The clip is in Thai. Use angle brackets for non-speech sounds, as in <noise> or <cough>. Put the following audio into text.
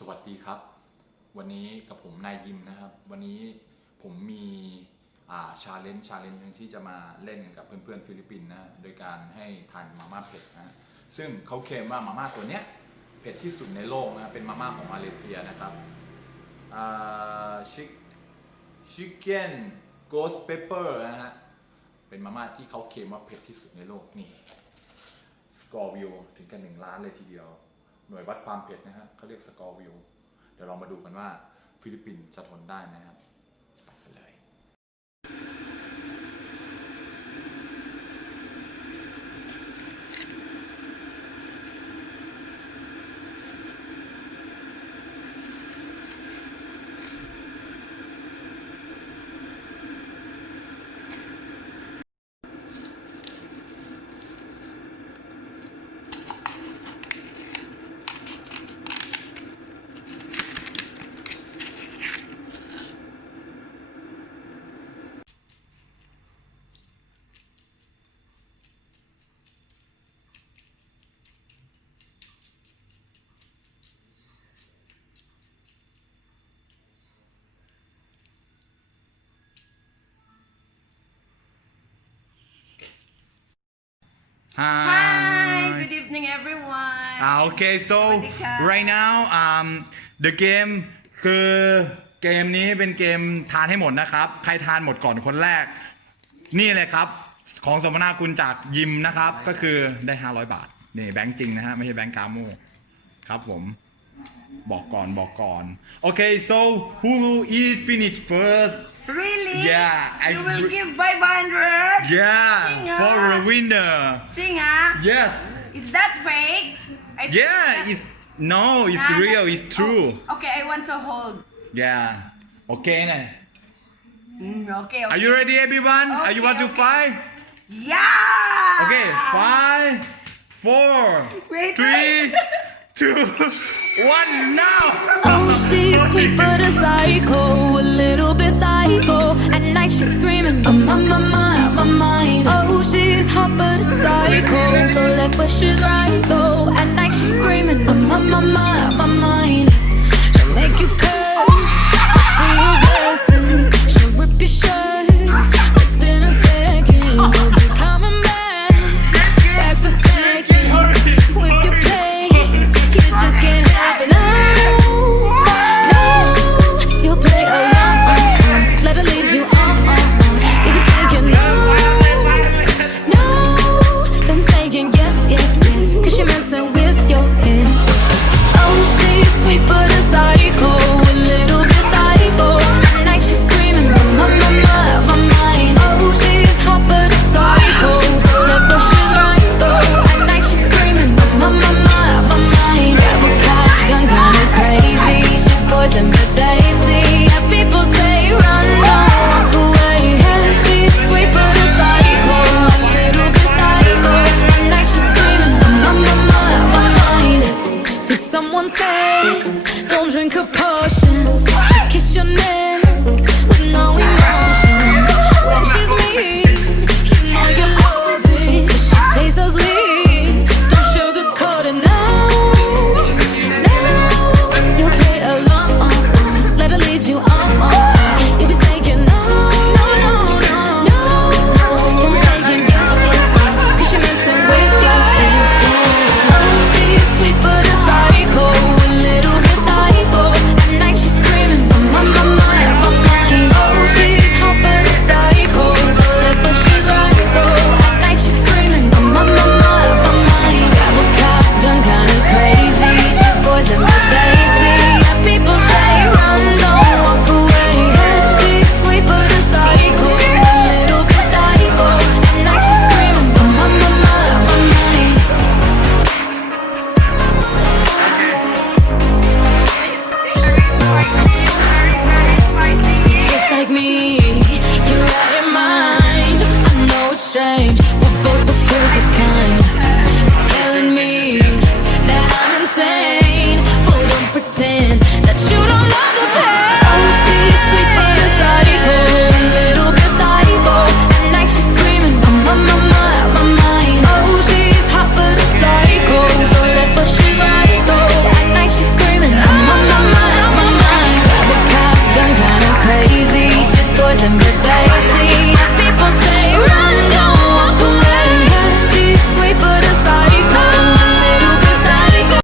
สวัสดีครับ วันนี้กับผมนายยิมนะครับ วันนี้ผมมีอาชาเลนจ์ชาเลนจ์นึงที่จะมาเล่นกับเพื่อนๆฟิลิปปินส์นะโดยการให้ทานมาม่าเผ็ดนะซึ่งเขาเคลมว่ามาม่าตัวเนี้ยเผ็ดที่สุดในโลกนะเป็นมาม่าของมาเลเซียนะครับชิคชิคเก้นโกสเปเปอร์นะฮะเป็นมาม่าที่เขาเคลมว่าเผ็ดที่สุดในโลกนี่สกอร์วิวถึงกันหนึ่งล้านเลยทีเดียว หน่วยวัดความเผ็ดนะฮะเขาเรียกสกอร์วิวเดี๋ยวเรามาดูกันว่าฟิลิปปินส์จะทนได้ไหมครับ Hi. Hi, good evening everyone. Ah, okay, so สวัสดีค่ะ right now um the game คือเกมนี้เป็นเกมทานให้หมดนะครับ ใครทานหมดก่อนคนแรก นี่เลยครับ ของสมนาคุณจากยิมนะครับ ก็คือได้ 500 บาท นี่แบงค์จริงนะฮะ ไม่ใช่แบงค์กาโมครับผม บอกก่อนบอกก่อนโอเค so who will eat finish first Really? Yeah. I you will give 500? Yeah. For a winner. Jinga? Yeah. Is that fake? I yeah, it's no, it's nah, real, it's true. Oh, okay, I want to hold. Yeah. Okay, nah. Mm, okay, okay. Are you ready, everyone? Okay, Are you want okay. to fight? Yeah. Okay, five, four, wait, <laughs> Now. Oh, she's sweet but a psycho. Psycho, so left but she's right yes. Messing with your head. Oh, she's sweet but some